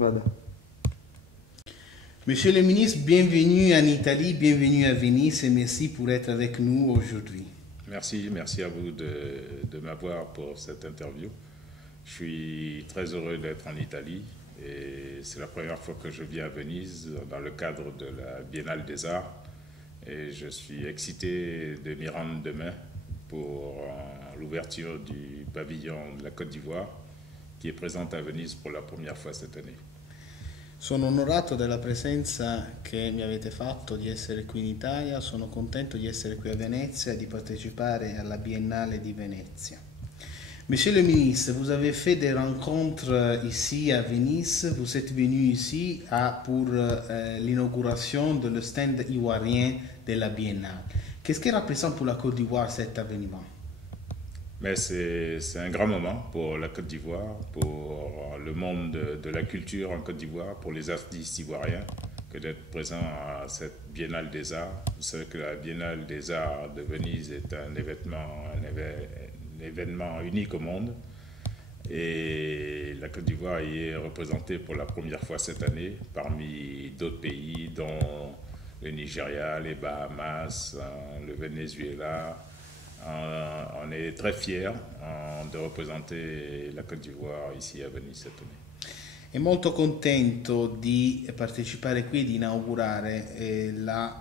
Vada. Monsieur le ministre, bienvenue en Italie, bienvenue à Venise et merci pour être avec nous aujourd'hui. Merci à vous de m'avoir pour cette interview. Je suis très heureux d'être en Italie et c'est la première fois que je viens à Venise dans le cadre de la Biennale des Arts et je suis excité de m'y rendre demain pour l'ouverture du pavillon de la Côte d'Ivoire qui est présente à Venise pour la première fois cette année. Sono onorato della presenza che mi avete fatto, di essere qui in Italia, sono contento di essere qui a Venezia e di partecipare alla Biennale di Venezia. Monsieur le ministre, vous avez fait des rencontres ici à Venise, vous êtes venu ici pour l'inauguration de le stand ivoirien de la Biennale. Qu'est-ce qui représente pour la Côte d'Ivoire cet événement? Mais c'est un grand moment pour la Côte d'Ivoire, pour le monde de la culture en Côte d'Ivoire, pour les artistes ivoiriens, que d'être présent à cette Biennale des Arts. Vous savez que la Biennale des Arts de Venise est un événement unique au monde. Et la Côte d'Ivoire y est représentée pour la première fois cette année, parmi d'autres pays, dont le Nigeria, les Bahamas, le Venezuela. On est très fiers de representare la Côte d'Ivoire ici a Venise cette année. È molto contento di partecipare qui e di inaugurare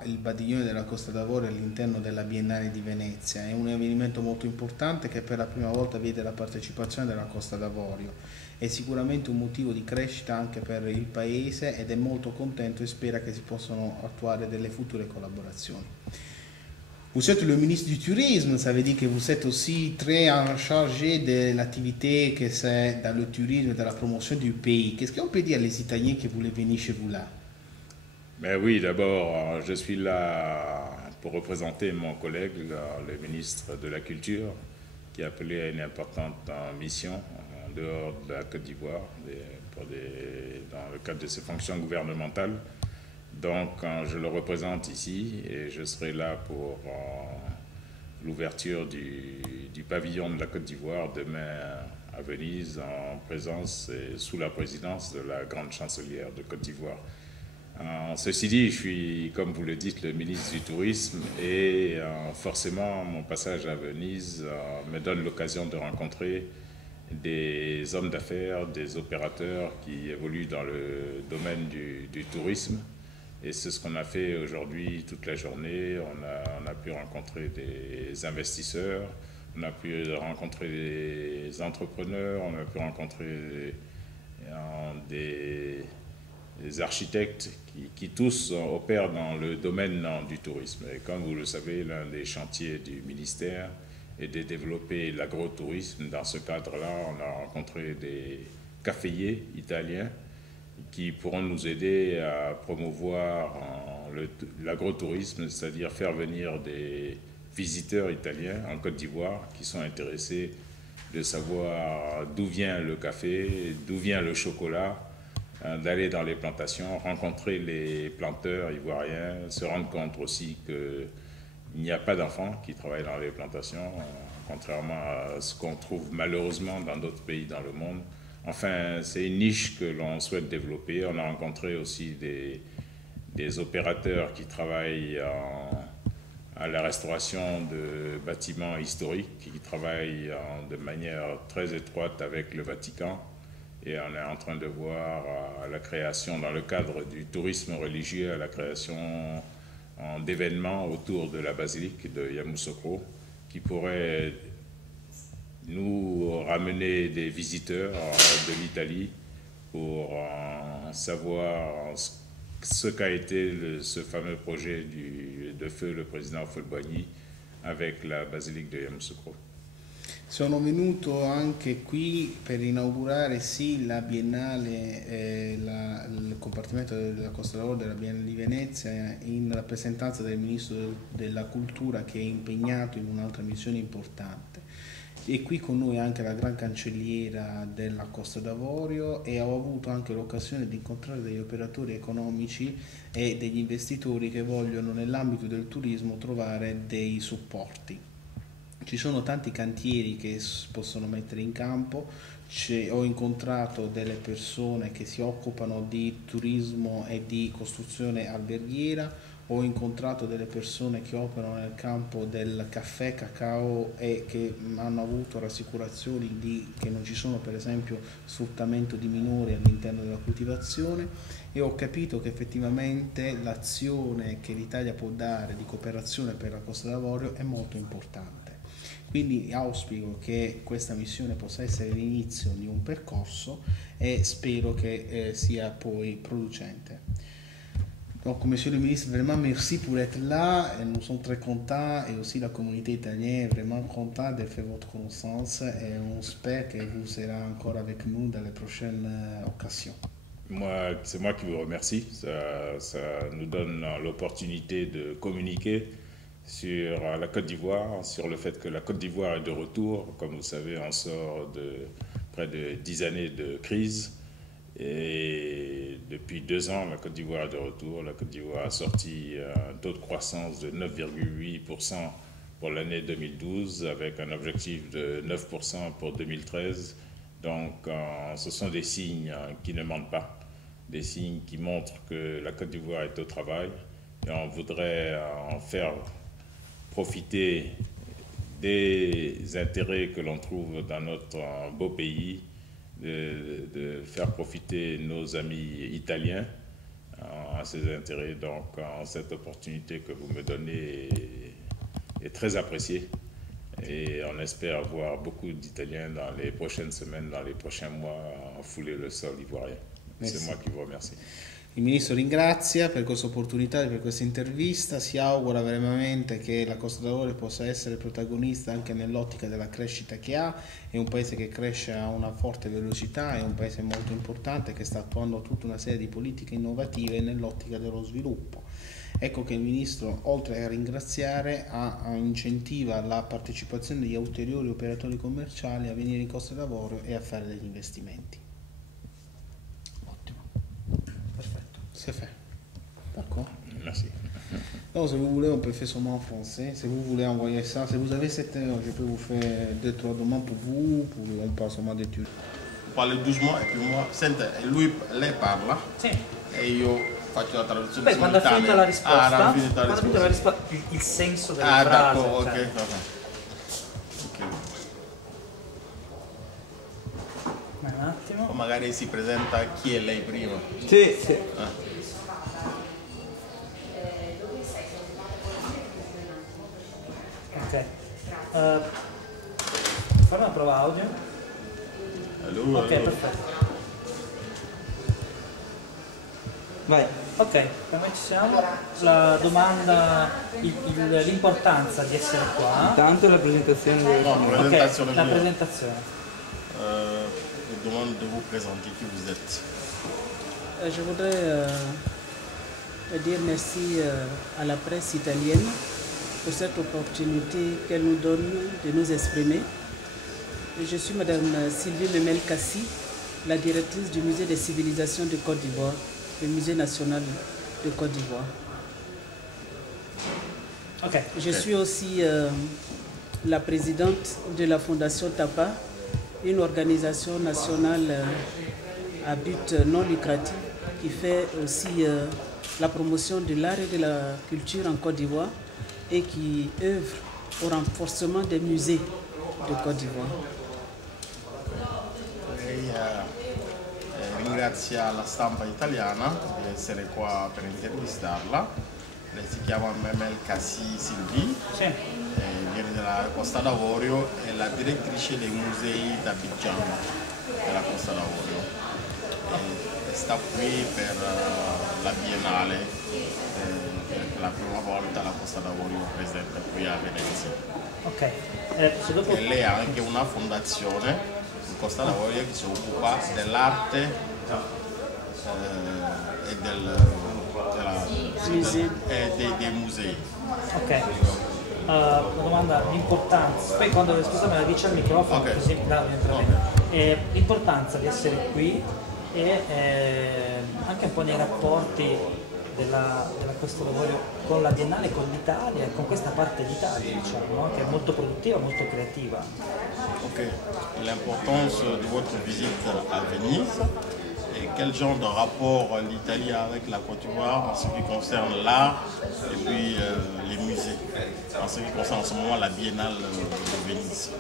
il padiglione della Costa d'Avorio all'interno della Biennale di Venezia. È un avvenimento molto importante che per la prima volta vede la partecipazione della Costa d'Avorio. È sicuramente un motivo di crescita anche per il paese ed è molto contento e spera che si possano attuare delle future collaborazioni. Vous êtes le ministre du Tourisme, ça veut dire que vous êtes aussi très en charge de l'activité que c'est dans le tourisme, de la promotion du pays. Qu'est-ce qu'on peut dire à les Italiens qui voulaient venir chez vous là? Mais oui, d'abord, je suis là pour représenter mon collègue, le ministre de la Culture, qui est appelé à une importante mission en dehors de la Côte d'Ivoire, dans le cadre de ses fonctions gouvernementales. Donc, je le représente ici et je serai là pour l'ouverture du pavillon de la Côte d'Ivoire demain à Venise en présence et sous la présidence de la grande chancelière de Côte d'Ivoire. Ceci dit, je suis, comme vous le dites, le ministre du Tourisme et forcément mon passage à Venise me donne l'occasion de rencontrer des hommes d'affaires, des opérateurs qui évoluent dans le domaine du tourisme. Et c'est ce qu'on a fait aujourd'hui toute la journée. On a pu rencontrer des investisseurs, on a pu rencontrer des entrepreneurs, on a pu rencontrer des architectes qui tous opèrent dans le domaine du tourisme. Et comme vous le savez, l'un des chantiers du ministère est de développer l'agrotourisme. Dans ce cadre-là, on a rencontré des caféiers italiens qui pourront nous aider à promouvoir l'agrotourisme, c'est-à-dire faire venir des visiteurs italiens en Côte d'Ivoire qui sont intéressés de savoir d'où vient le café, d'où vient le chocolat, d'aller dans les plantations, rencontrer les planteurs ivoiriens, se rendre compte aussi qu'il n'y a pas d'enfants qui travaillent dans les plantations, contrairement à ce qu'on trouve malheureusement dans d'autres pays dans le monde. Enfin, c'est une niche que l'on souhaite développer. On a rencontré aussi des opérateurs qui travaillent à la restauration de bâtiments historiques, qui travaillent de manière très étroite avec le Vatican. Et on est en train de voir la création, dans le cadre du tourisme religieux, la création d'événements autour de la basilique de Yamoussoukro, qui pourrait nous ramener des visiteurs de l'Italie pour savoir ce qu'a été ce fameux projet de feu le président Houphouët-Boigny avec la basilique de Yamoussoukro. Sono venuto anche qui per inaugurare sì la Biennale, il compartimento della Costa d'Avorio della Biennale di Venezia in rappresentanza del Ministro della Cultura che è impegnato in un'altra missione importante. E qui con noi anche la gran cancelliera della Costa d'Avorio e ho avuto anche l'occasione di incontrare degli operatori economici e degli investitori che vogliono nell'ambito del turismo trovare dei supporti. Ci sono tanti cantieri che possono mettere in campo. Ho incontrato delle persone che si occupano di turismo e di costruzione alberghiera, ho incontrato delle persone che operano nel campo del caffè, cacao e che hanno avuto rassicurazioni che non ci sono per esempio sfruttamento di minori all'interno della coltivazione, e ho capito che effettivamente l'azione che l'Italia può dare di cooperazione per la Costa d'Avorio è molto importante. Quindi auspico che questa missione possa essere l'inizio di un percorso e spero che sia poi producente. Donc, Monsieur le ministre, vraiment merci pour être là. Et nous sommes très contents et aussi la communauté italienne est vraiment contente de faire votre connaissance et on espère que vous serez encore avec nous dans les prochaines occasions. C'est moi qui vous remercie. Ça nous donne l'opportunité de communiquer sur la Côte d'Ivoire, sur le fait que la Côte d'Ivoire est de retour. Comme vous savez, on sort de près de 10 années de crise. Et depuis 2 ans, la Côte d'Ivoire est de retour. La Côte d'Ivoire a sorti un taux de croissance de 9,8% pour l'année 2012, avec un objectif de 9% pour 2013. Donc, ce sont des signes qui ne mentent pas, des signes qui montrent que la Côte d'Ivoire est au travail. Et on voudrait en faire profiter des intérêts que l'on trouve dans notre beau pays, de faire profiter nos amis italiens à ces intérêts. Donc, cette opportunité que vous me donnez est très appréciée et on espère voir beaucoup d'Italiens dans les prochaines semaines, dans les prochains mois, fouler le sol ivoirien. C'est moi qui vous remercie. Il Ministro ringrazia per questa opportunità, per questa intervista, si augura veramente che la Costa d'Avorio possa essere protagonista anche nell'ottica della crescita che ha, è un paese che cresce a una forte velocità, è un paese molto importante che sta attuando tutta una serie di politiche innovative nell'ottica dello sviluppo. Ecco che il Ministro, oltre a ringraziare, incentiva la partecipazione di ulteriori operatori commerciali a venire in Costa d'Avorio e a fare degli investimenti. C'est fait. D'accord. Merci. Donc, si vous voulez, on peut faire seulement en français. Si vous voulez envoyer ça, si vous avez 7 heures, je peux vous faire 2-3 demandes pour vous, on parle seulement des tuiles. Vous parlez doucement et puis moi, sente, lui lei parla e io faccio la traduzione Beh, quando ha finito la risposta, quando ha finito la risposta, il senso della frase. D'accordo, cioè. ok, Un attimo. O magari si presenta chi è lei prima. Sì. Ok. Fammi una prova audio. Allora, Ok, perfetto. Vai. Ok, per me ci siamo. La domanda, l'importanza di essere qua. Intanto la presentazione del No, signore. presentazione Ok, la mia. presentazione. Je demande de vous présenter qui vous êtes. Je voudrais dire merci à la presse italienne pour cette opportunité qu'elle nous donne de nous exprimer. Je suis Madame Sylvie Memel-Kassi, la directrice du Musée des civilisations de Côte d'Ivoire, le Musée national de Côte d'Ivoire. Ok. Je suis aussi la présidente de la Fondation TAPA, une organisation nationale à but non lucratif qui fait aussi la promotion de l'art et de la culture en Côte d'Ivoire et qui œuvre au renforcement des musées de Côte d'Ivoire. Lei ringrazia la stampa italiana di essere qua per intervistarla. Lei si chiama Memel-Kassi Sylvie. Sì. Viene dalla Costa d'Avorio, è la direttrice dei musei d'Abidjan della Costa d'Avorio e sta qui per la Biennale, per la prima volta la Costa d'Avorio presente qui a Venezia. Ok. Se dopo... E lei ha anche una fondazione in Costa d'Avorio che si occupa dell'arte e dei musei. Ok. Una domanda, l'importanza, poi quando scusami la dice al microfono, Okay. così l'importanza di essere qui e anche un po' nei rapporti della Costa d'Avorio con la Biennale, con l'Italia e con questa parte d'Italia, diciamo, che è molto produttiva, molto creativa. Ok, l'importance de votre visite à Venise et quel genre de rapport l'Italie a avec la Côte d'Ivoire en ce qui concerne l'art et puis les musées, en ce qui concerne en ce moment la Biennale de Venise.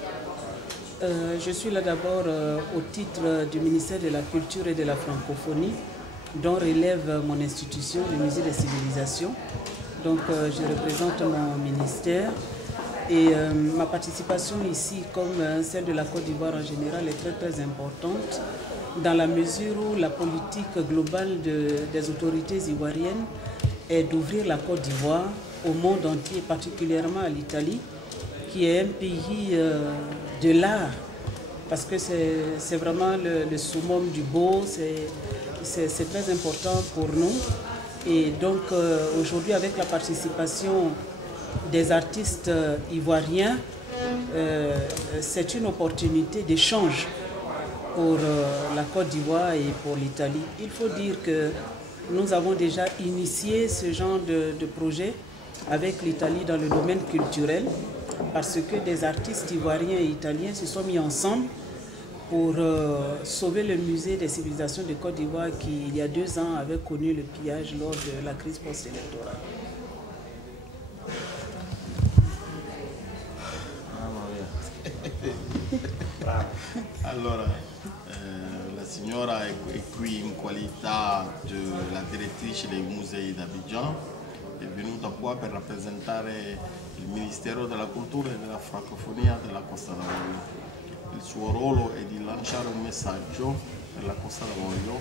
Je suis là d'abord au titre du ministère de la Culture et de la Francophonie, dont relève mon institution, le Musée des Civilisations. Donc je représente mon ministère et ma participation ici, comme celle de la Côte d'Ivoire en général, est très très importante dans la mesure où la politique globale des autorités ivoiriennes est d'ouvrir la Côte d'Ivoire au monde entier, particulièrement à l'Italie, qui est un pays de l'art, parce que c'est vraiment le summum du beau, c'est très important pour nous. Et donc aujourd'hui, avec la participation des artistes ivoiriens, c'est une opportunité d'échange pour la Côte d'Ivoire et pour l'Italie. Il faut dire que nous avons déjà initié ce genre de projet avec l'Italie dans le domaine culturel, parce que des artistes ivoiriens et italiens se sont mis ensemble pour sauver le musée des civilisations de Côte d'Ivoire qui, il y a 2 ans, avait connu le pillage lors de la crise post-électorale. Allora, la signora è qui in qualità della direttrice dei musei d'Abidjan, è venuta qua per rappresentare il Ministero della Cultura e della Francofonia della Costa d'Avorio. Il suo ruolo è di lanciare un messaggio per la Costa d'Avorio,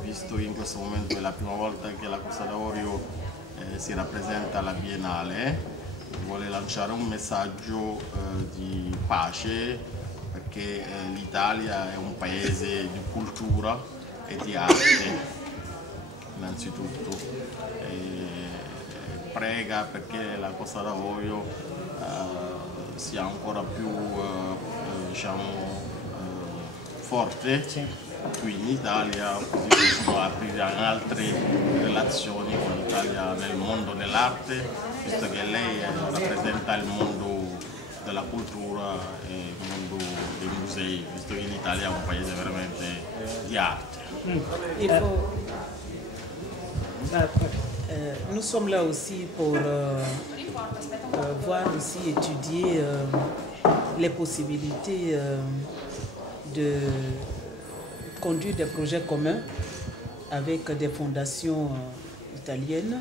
visto che in questo momento è la prima volta che la Costa d'Avorio si rappresenta alla Biennale. Vuole lanciare un messaggio di pace, perché l'Italia è un paese di cultura e di arte, innanzitutto. Prega perché la Costa d'Avorio sia ancora più diciamo, forte qui in Italia, così possiamo aprire altre relazioni con l'Italia nel mondo dell'arte, visto che lei rappresenta il mondo della cultura e il mondo dei musei, visto che l'Italia è un paese veramente di arte. Nous sommes là aussi pour voir aussi étudier les possibilités de conduire des projets communs avec des fondations italiennes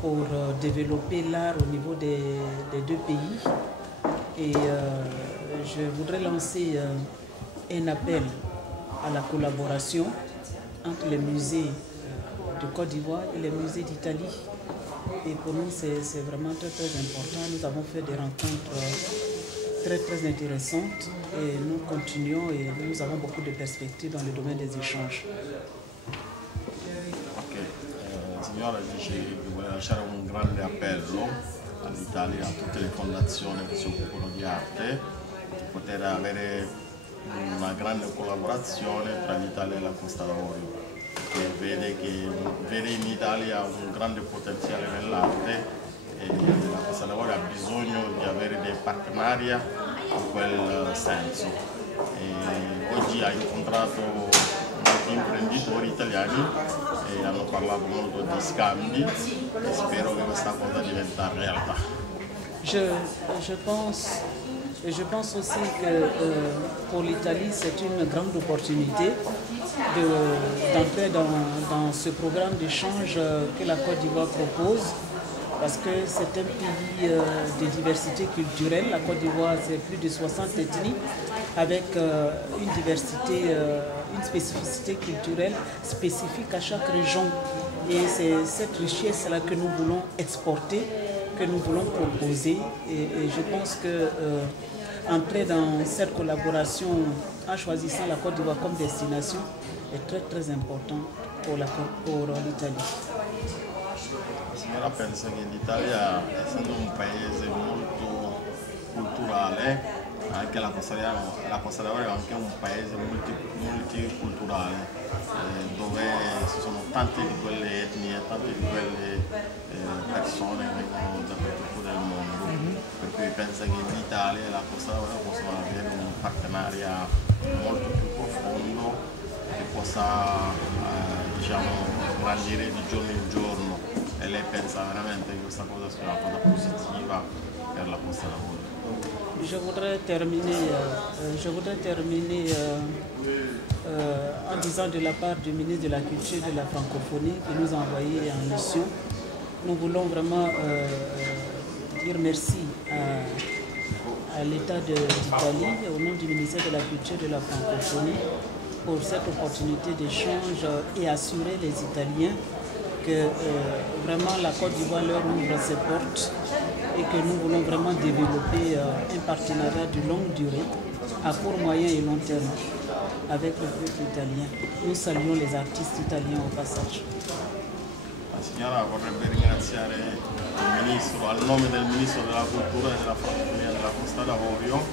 pour développer l'art au niveau des 2 pays. Et je voudrais lancer un appel à la collaboration entre les musées de Côte d'Ivoire et les musées d'Italie. Et pour nous, c'est vraiment très très important. Nous avons fait des rencontres très très intéressantes et nous continuons et nous avons beaucoup de perspectives dans le domaine des échanges. Ok, signora dice che vuole lasciare un grande appello all'Italia, a tutte le fondazioni che si occupano di arte, per poter avere una grande collaborazione tra l'Italia e la Costa d'Avorio, che vede in Italia un grande potenziale nell'arte e la Costa d'Avorio ha bisogno di avere dei partenari in quel senso. E oggi ha incontrato molti imprenditori italiani e hanno parlato molto di scambi e spero che questa cosa diventa realtà. Je pense aussi que pour l'Italie, c'est une grande opportunité d'entrer dans ce programme d'échange que la Côte d'Ivoire propose, parce que c'est un pays de diversité culturelle. La Côte d'Ivoire, c'est plus de 60 ethnies, avec une diversité, une spécificité culturelle spécifique à chaque région. Et c'est cette richesse-là que nous voulons exporter, que nous voulons proposer. Et je pense que entrer dans cette collaboration en choisissant la Côte d'Ivoire comme destination est très très important pour l'Italie. La signora pensa che l'Italia, essendo un paese molto culturale, anche la Costa d'Avorio è anche un paese multiculturale, dove ci sono tante di quelle etnie, tante di quelle persone che vengono dappertutto del mondo, per cui penso che l'Italia e la Costa d'Avorio possono avere un partenariato molto più profondo che possa diciamo, grandire di giorno in giorno, e lei pensa veramente che questa cosa sia una cosa positiva per la Costa d'Avorio. Je voudrais terminer en disant de la part du ministre de la Culture et de la Francophonie qui nous a envoyé en mission. Nous voulons vraiment dire merci à l'État d'Italie, au nom du ministère de la Culture et de la Francophonie, pour cette opportunité d'échange et assurer les Italiens que vraiment la Côte d'Ivoire leur ouvre ses portes et que nous voulons vraiment développer un partenariat de longue durée, à court, moyen et long terme, avec le peuple italien. Nous saluons les artistes italiens au passage. La signora vorrebbe ringraziare il ministro, al nome del ministro della cultura e della Francophonia della Costa d'Avorio,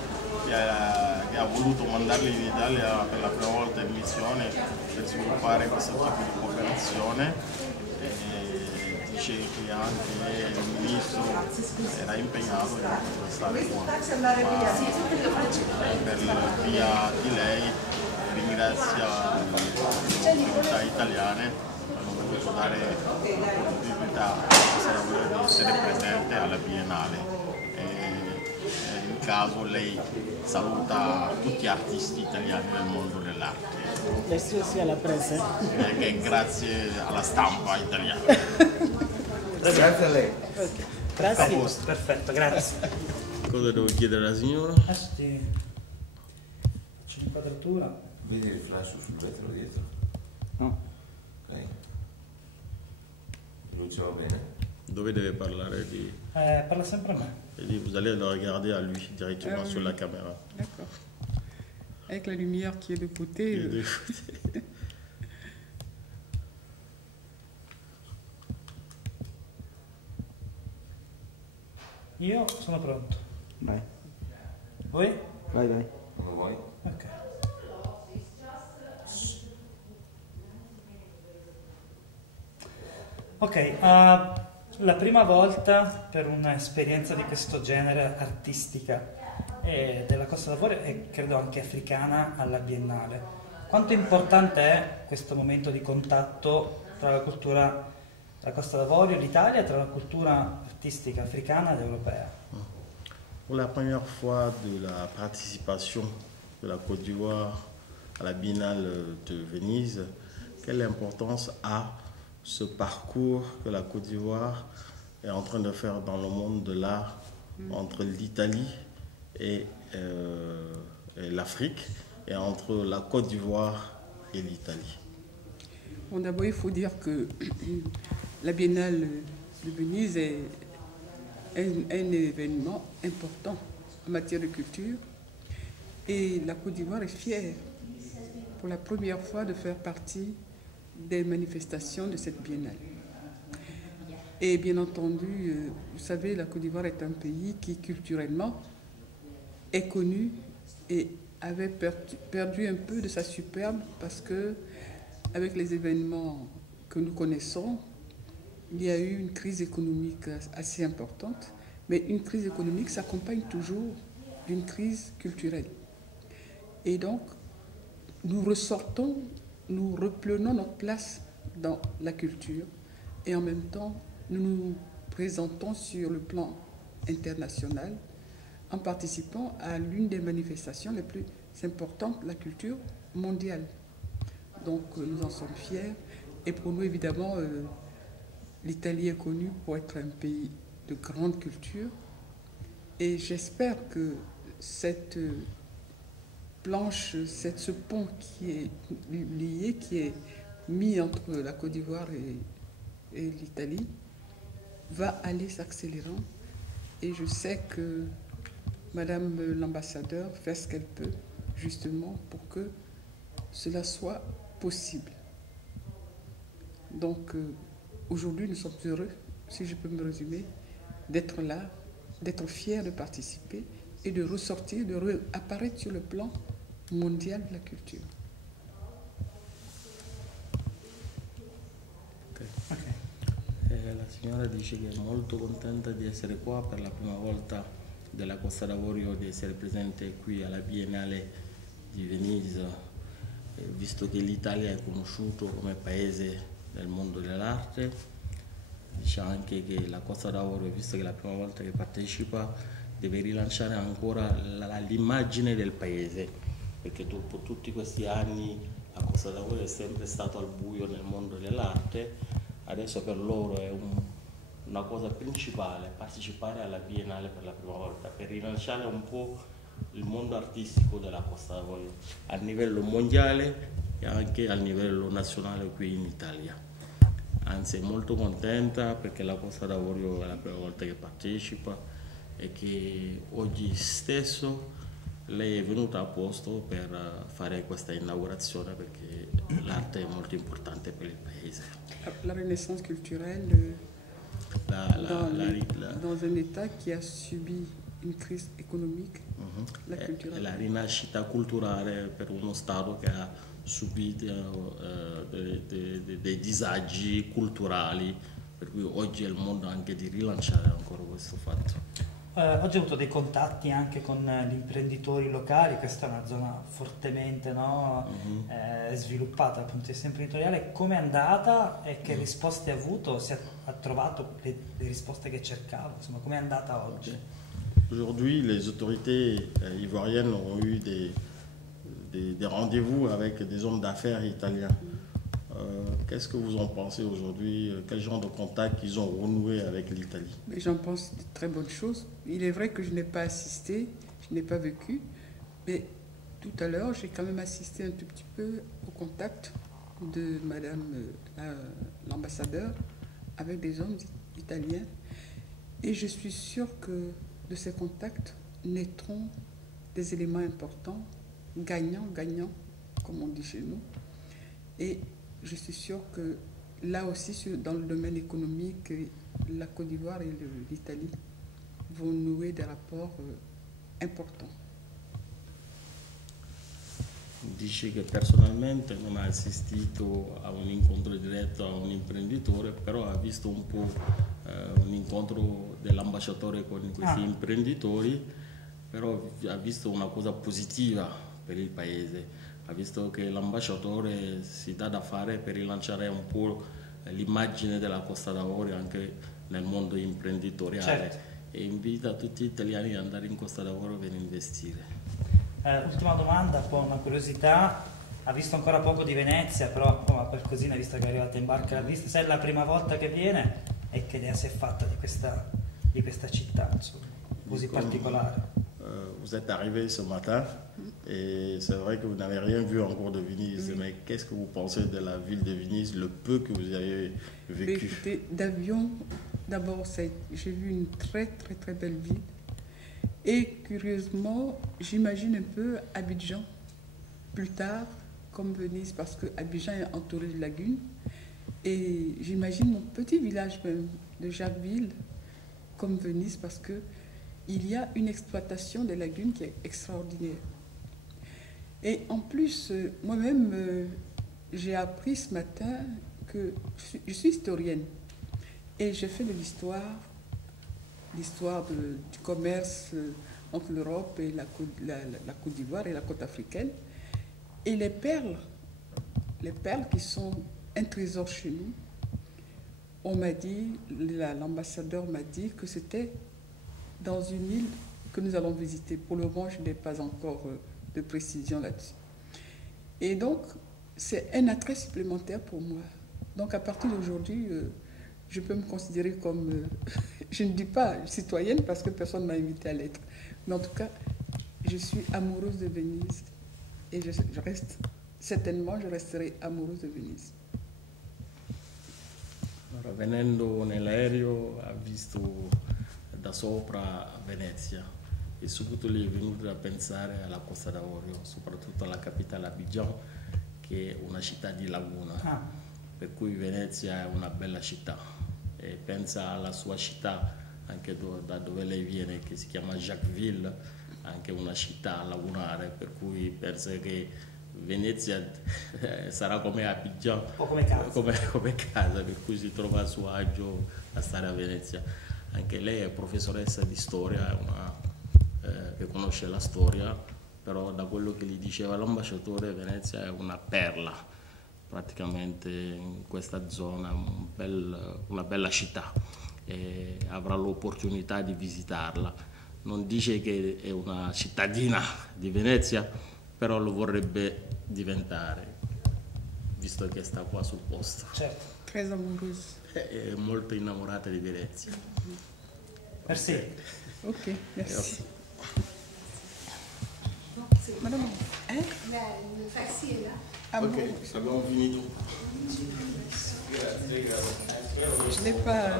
che ha voluto mandarli in Italia per la prima volta in missione per sviluppare questo tipo di cooperazione. Dice che anche il ministro era impegnato e non poteva stare qua, ma per via di lei ringrazia le autorità italiane che hanno voluto dare l'opportunità di essere presente alla Biennale. In caso lei saluta tutti gli artisti italiani del mondo dell'arte. Merci aussi à la presse. E grazie alla stampa italiana. Grazie a lei. Okay. Grazie. Perfetto, grazie. Cosa devo chiedere alla signora? Adesso ti faccio l'inquadratura. Vedi il flash sul vetro dietro? No. Ok. Luce va bene? Dove deve parlare di... Parla sempre a me. Vous allez le regarder à lui directement sur la caméra. D'accord. Avec la lumière qui est de côté. Io sono pronto. Vai, Voi? vai, vai. Come vuoi? Ok. Ok, la prima volta per un'esperienza di questo genere artistica della Costa d'Avorio e credo anche africana alla Biennale. Quanto importante è questo momento di contatto tra la cultura della Costa d'Avorio e l'Italia e tra la cultura artistica africana ed europea? Pour la première fois de la participation de la Côte d'Ivoire à la Biennale de Venise, quelle importance a ce parcours que la Côte d'Ivoire est en train de faire dans le monde de l'art entre l'Italie et l'Afrique, et entre la Côte d'Ivoire et l'Italie? Bon, d'abord, il faut dire que la Biennale de Venise est un événement important en matière de culture, et la Côte d'Ivoire est fière pour la première fois de faire partie des manifestations de cette biennale. Et bien entendu, vous savez, la Côte d'Ivoire est un pays qui culturellement est connu et avait perdu un peu de sa superbe parce que avec les événements que nous connaissons, il y a eu une crise économique assez importante, mais une crise économique s'accompagne toujours d'une crise culturelle. Et donc, nous ressortons, nous reprenons notre place dans la culture et en même temps, nous nous présentons sur le plan international en participant à l'une des manifestations les plus importantes de la culture mondiale. Donc, nous en sommes fiers. Et pour nous, évidemment, l'Italie est connue pour être un pays de grande culture. Et j'espère que cette planche, ce pont qui est lié, qui est mis entre la Côte d'Ivoire et l'Italie, va aller s'accélérant. Et je sais que Madame l'ambassadeur fait ce qu'elle peut, justement, pour que cela soit possible. Donc, aujourd'hui, nous sommes heureux, si je peux me résumer, d'être là, d'être fiers de participer. et de ressortir, de réapparaître sur le plan mondial de la culture. La signora dice che è molto contenta di essere qua per la prima volta della Costa d'Avorio, di essere presente qui alla Biennale di Venezia, visto che l'Italia è conosciuto come paese del mondo dell'arte. Dice anche che la Costa d'Avorio, visto che è la prima volta che partecipa, deve rilanciare ancora l'immagine del paese, perché dopo tutti questi anni la Costa d'Avorio è sempre stata al buio nel mondo dell'arte. Adesso per loro è una cosa principale partecipare alla Biennale per la prima volta, per rilanciare un po' il mondo artistico della Costa d'Avorio a livello mondiale e anche a livello nazionale qui in Italia. Anzi, è molto contenta perché la Costa d'Avorio è la prima volta che partecipa e che oggi stesso lei è venuta a posto per fare questa inaugurazione, perché l'arte è molto importante per il paese. La renaissance culturelle dans un État qui a subi une crise économique, la culture. La rinascita culturale per uno Stato che ha subito dei disagi culturali, per cui oggi è il mondo anche di rilanciare ancora questo fatto. Oggi ho avuto dei contatti anche con gli imprenditori locali, questa è una zona fortemente sviluppata dal punto di vista imprenditoriale. Come è andata e che risposte ha avuto? Si ha trovato le risposte che cercavo? Insomma, come è andata oggi? Aujourd'hui, les autorités ivoiriennes ont eu des rendez-vous avec des hommes d'affaires italiens. Qu'est-ce que vous en pensez aujourd'hui? Quel genre de contact ils ont renoué avec l'Italie? J'en pense de très bonnes choses. Il est vrai que je n'ai pas assisté, je n'ai pas vécu, mais tout à l'heure, j'ai quand même assisté un tout petit peu au contact de Madame l'ambassadeur avec des hommes italiens. Et je suis sûre que de ces contacts naîtront des éléments importants, gagnants-gagnants, comme on dit chez nous. Et je suis sûre que là aussi, dans le domaine économique, la Côte d'Ivoire et l'Italie vont nouer des rapports importants. Dice che personalmente non ha assistito a un incontro diretto a un imprenditore, però ha visto un po' un incontro dell'ambasciatore con questi imprenditori, però ha visto una cosa positiva per il paese. Ha visto che l'ambasciatore si dà da fare per rilanciare un po' l'immagine della Costa d'Avorio anche nel mondo imprenditoriale. Certo. E invita tutti gli italiani ad andare in Costa d'Avorio per investire. Ultima domanda, un po' una curiosità. Ha visto ancora poco di Venezia, però qualcosina, visto che è arrivata in barca, l'ha vista. Se è la prima volta che viene, e che idea si è fatta di questa città, insomma, così particolare? Vous êtes arrivé ce matin et c'est vrai que vous n'avez rien vu encore de Venise, mais qu'est-ce que vous pensez de la ville de Venise, le peu que vous avez vécu? Écoutez, d'avion, d'abord, j'ai vu une très très très belle ville. Et curieusement, j'imagine un peu Abidjan plus tard comme Venise, parce que Abidjan est entouré de lagunes. Et j'imagine mon petit village même de Jacquesville comme Venise, parce que il y a une exploitation des lagunes qui est extraordinaire. Et en plus, moi-même, j'ai appris ce matin que je suis historienne. Et j'ai fait de l'histoire du commerce entre l'Europe et la Côte d'Ivoire et la côte africaine. Et les perles qui sont un trésor chez nous, on m'a dit, l'ambassadeur m'a dit que c'était dans une île que nous allons visiter. Pour le moment, je n'ai pas encore de précision là-dessus. Et donc, c'est un attrait supplémentaire pour moi. Donc, à partir d'aujourd'hui, je peux me considérer comme, je ne dis pas citoyenne parce que personne ne m'a invité à l'être, mais en tout cas, je suis amoureuse de Venise et je resterai amoureuse de Venise. Allora, venendo nell'aereo ha visto da sopra Venezia e subito gli è venuto da pensare alla Costa d'Avorio, soprattutto alla capitale Abidjan, che è una città di laguna, per cui Venezia è una bella città. E pensa alla sua città, anche da dove lei viene, che si chiama Jacquesville, anche una città a lavorare, per cui penso che Venezia sarà come Abidjan o come casa. Come casa, per cui si trova a suo agio a stare a Venezia. Anche lei è professoressa di storia, che conosce la storia, però da quello che gli diceva l'ambasciatore, Venezia è una perla praticamente in questa zona, una bella città, e avrà l'opportunità di visitarla. Non dice che è una cittadina di Venezia, però lo vorrebbe diventare, visto che sta qua sul posto. Certo. Très amoureuse. È molto innamorata di Venezia. Merci. Ok, merci. Madame, hein? Le taxi est là. Ah Ok, bon? abbiamo finito. Je n'ai pas.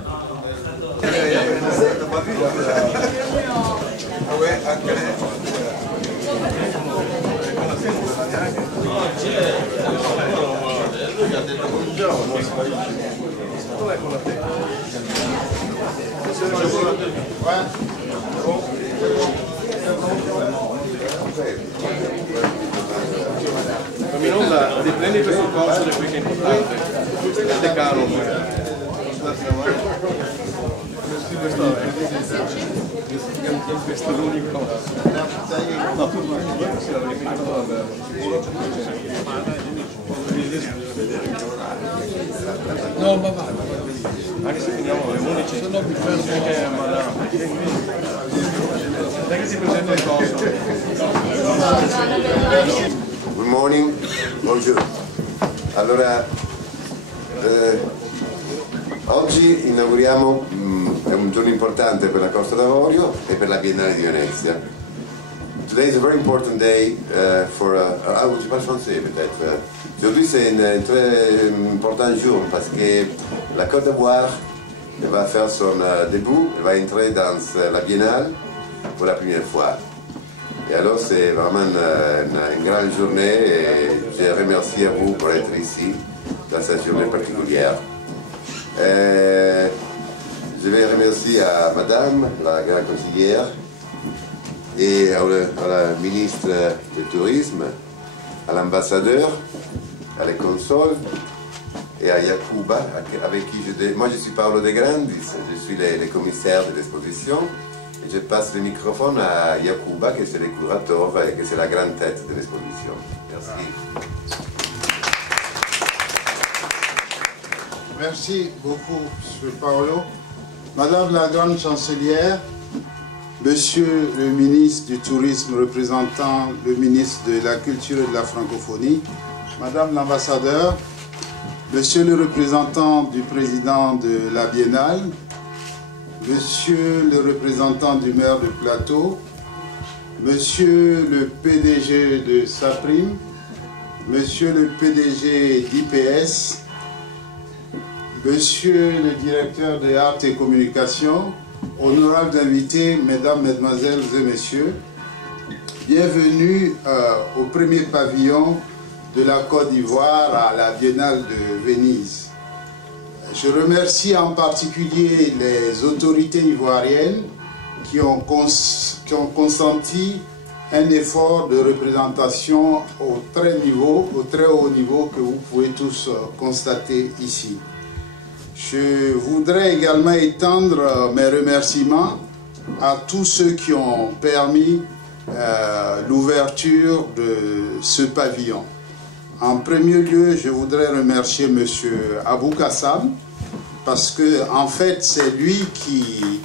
Caminola, riprendi questo corso qui che è importante. È caro. Questo è l'unico. No, ma va. Anche se finiamo le 11, sono più fermo che non che si presenta il corso. Good morning, buongiorno. Allora, oggi inauguriamo, è un giorno importante per la Costa d'Avorio e per la Biennale di Venezia. Today is a very important day for, je parle français peut-être. Aujourd'hui c'est un très important jour parce que la Côte d'Ivoire va faire son début, elle va entrer dans la Biennale pour la première fois. Et alors c'est vraiment une grande journée et je remercie à vous pour être ici dans cette journée particulière. Je vais remercier à Madame, la grande conseillère, et à la ministre du Tourisme, à l'ambassadeur, à la console et à Yacouba, avec qui moi je suis Paolo De Grandis, je suis le commissaire de l'exposition. Et je passe le microphone à Yacouba, qui est le curateur et qui est la grande tête de l'exposition. Merci. Merci beaucoup, M. Paolo. Madame la grande chancelière, Monsieur le ministre du Tourisme représentant le ministre de la Culture et de la Francophonie, Madame l'ambassadeur, Monsieur le représentant du président de la Biennale, Monsieur le représentant du maire de Plateau, Monsieur le PDG de Saprim, Monsieur le PDG d'IPS, Monsieur le directeur des arts et communications, honorables invités, mesdames, mesdemoiselles et messieurs, bienvenue au premier pavillon de la Côte d'Ivoire à la Biennale de Venise. Je remercie en particulier les autorités ivoiriennes qui ont consenti un effort de représentation au très haut niveau que vous pouvez tous constater ici. Je voudrais également étendre mes remerciements à tous ceux qui ont permis l'ouverture de ce pavillon. En premier lieu, je voudrais remercier M. Abou Kassam parce que, en fait, c'est lui qui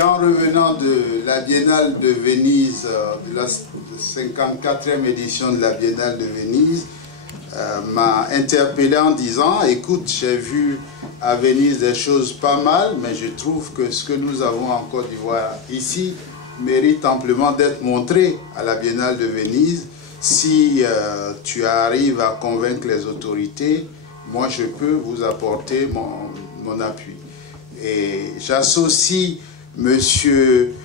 en revenant de la Biennale de Venise, de la 54e édition de la Biennale de Venise, m'a interpellé en disant « Écoute, j'ai vu à Venise des choses pas mal, mais je trouve que ce que nous avons en Côte d'Ivoire ici mérite amplement d'être montré à la Biennale de Venise. Si tu arrives à convaincre les autorités, moi je peux vous apporter mon appui. » Et j'associe Monsieur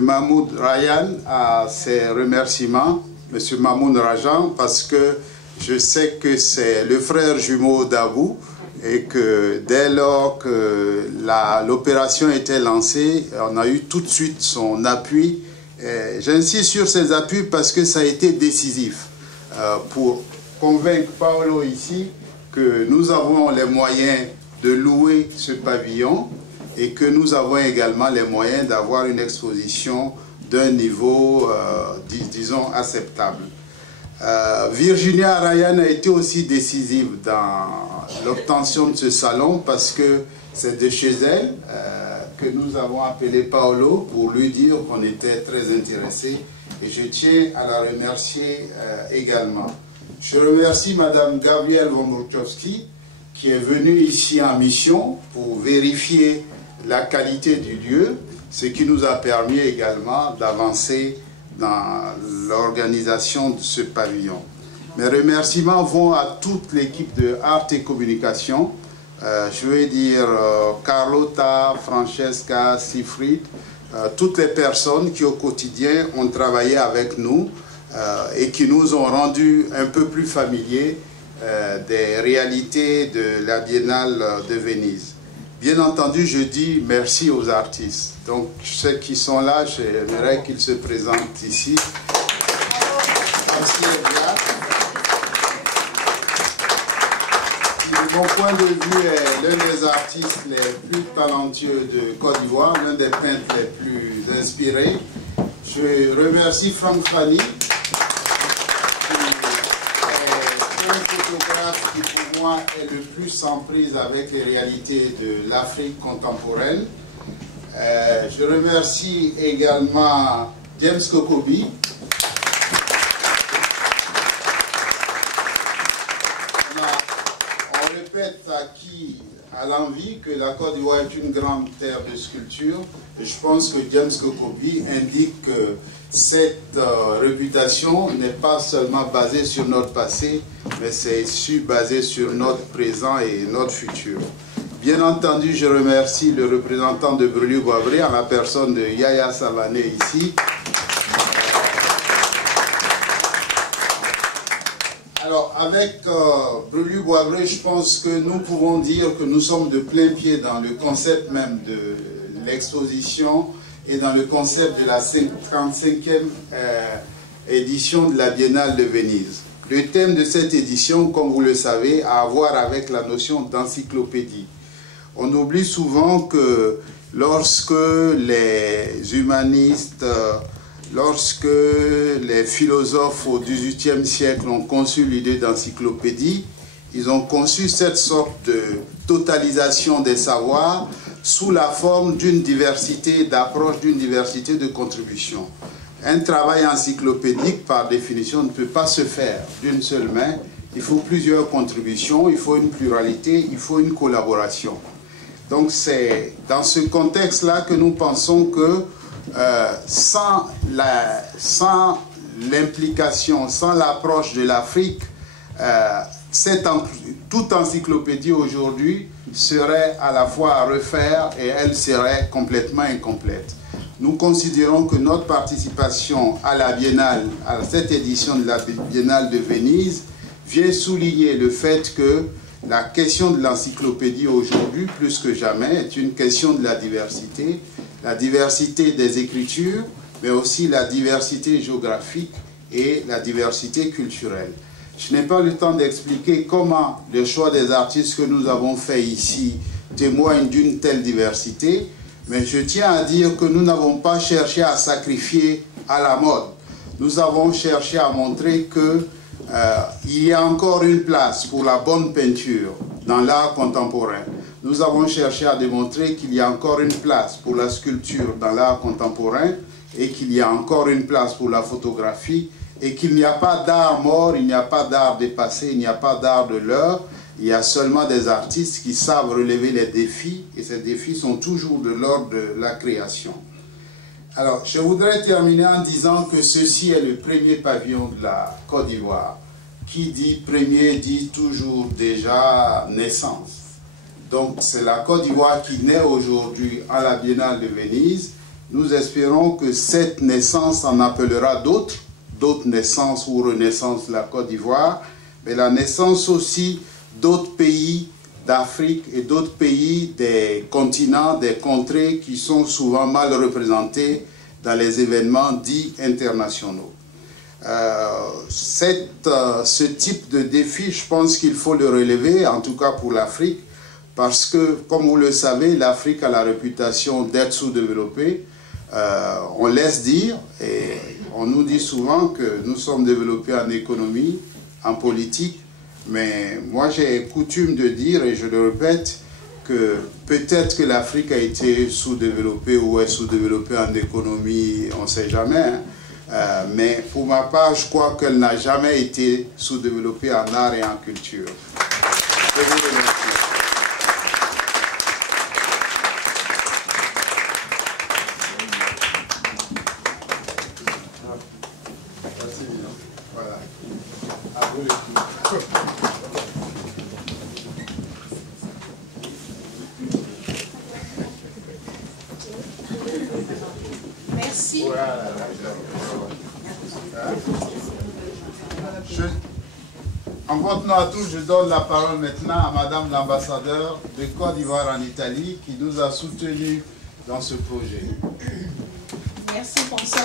Mahmoud Rayan à ces remerciements, Monsieur Mahmoud Rajan, parce que je sais que c'est le frère jumeau d'Abou et que dès lors que l'opération était lancée, on a eu tout de suite son appui. J'insiste sur ces appuis parce que ça a été décisif pour convaincre Paolo ici que nous avons les moyens de louer ce pavillon et que nous avons également les moyens d'avoir une exposition d'un niveau, disons, acceptable. Virginia Ryan a été aussi décisive dans l'obtention de ce salon parce que c'est de chez elle que nous avons appelé Paolo pour lui dire qu'on était très intéressés et je tiens à la remercier également. Je remercie Madame Gabrielle Womburkowski qui est venue ici en mission pour vérifier la qualité du lieu, ce qui nous a permis également d'avancer dans l'organisation de ce pavillon. Mes remerciements vont à toute l'équipe de Art et Communication. Je vais dire Carlotta, Francesca, Siegfried, toutes les personnes qui au quotidien ont travaillé avec nous et qui nous ont rendus un peu plus familiers des réalités de la Biennale de Venise. Bien entendu, je dis merci aux artistes. Donc, ceux qui sont là, j'aimerais qu'ils se présentent ici. Merci, Edgar. De mon point de vue, est l'un des artistes les plus talentueux de Côte d'Ivoire, l'un des peintres les plus inspirés. Je remercie Franck Fanny, photographe qui pour moi est le plus en prise avec les réalités de l'Afrique contemporaine. Je remercie également James Kokobi. On répète à l'envie que la Côte d'Ivoire est une grande terre de sculpture. Et je pense que James Kokobi indique que cette réputation n'est pas seulement basée sur notre passé, mais c'est basée sur notre présent et notre futur. Bien entendu, je remercie le représentant de Breliou-Boisbré en la personne de Yaya Savané ici. Alors, avec Breliou-Boisbré, je pense que nous pouvons dire que nous sommes de plein pied dans le concept même de l'exposition et dans le concept de la 35e édition de la Biennale de Venise. Le thème de cette édition, comme vous le savez, a à voir avec la notion d'encyclopédie. On oublie souvent que lorsque les humanistes, lorsque les philosophes au XVIIIe siècle ont conçu l'idée d'encyclopédie, ils ont conçu cette sorte de totalisation des savoirs sous la forme d'une diversité d'approches, d'une diversité de contributions. Un travail encyclopédique, par définition, ne peut pas se faire d'une seule main. Il faut plusieurs contributions, il faut une pluralité, il faut une collaboration. Donc c'est dans ce contexte-là que nous pensons que sans l'implication, sans l'approche de l'Afrique, toute encyclopédie aujourd'hui serait à la fois à refaire et elle serait complètement incomplète. Nous considérons que notre participation à la Biennale, à cette édition de la Biennale de Venise, vient souligner le fait que la question de l'encyclopédie aujourd'hui, plus que jamais, est une question de la diversité des écritures, mais aussi la diversité géographique et la diversité culturelle. Je n'ai pas le temps d'expliquer comment le choix des artistes que nous avons fait ici témoigne d'une telle diversité, mais je tiens à dire que nous n'avons pas cherché à sacrifier à la mode. Nous avons cherché à montrer qu'il y a encore une place pour la bonne peinture dans l'art contemporain. Nous avons cherché à démontrer qu'il y a encore une place pour la sculpture dans l'art contemporain et qu'il y a encore une place pour la photographie et qu'il n'y a pas d'art mort, il n'y a pas d'art dépassé, il n'y a pas d'art de l'heure. Il y a seulement des artistes qui savent relever les défis et ces défis sont toujours de l'ordre de la création. Alors, je voudrais terminer en disant que ceci est le premier pavillon de la Côte d'Ivoire. Qui dit premier dit toujours déjà naissance. Donc, c'est la Côte d'Ivoire qui naît aujourd'hui à la Biennale de Venise. Nous espérons que cette naissance en appellera d'autres naissances ou renaissances de la Côte d'Ivoire, mais la naissance aussi d'autres pays d'Afrique et d'autres pays, des continents, des contrées qui sont souvent mal représentés dans les événements dits internationaux. Ce type de défi, je pense qu'il faut le relever, en tout cas pour l'Afrique, parce que, comme vous le savez, l'Afrique a la réputation d'être sous-développée. On laisse dire, et on nous dit souvent que nous sommes développés en économie, en politique, mais moi j'ai coutume de dire, et je le répète, que peut-être que l'Afrique a été sous-développée ou est sous-développée en économie, on ne sait jamais, hein. Mais pour ma part, je crois qu'elle n'a jamais été sous-développée en art et en culture. Je vous remercie. Voilà. À vous le coup. Merci. En votre nom à tous, je donne la parole maintenant à Madame l'ambassadeur de Côte d'Ivoire en Italie qui nous a soutenus dans ce projet. Merci, François.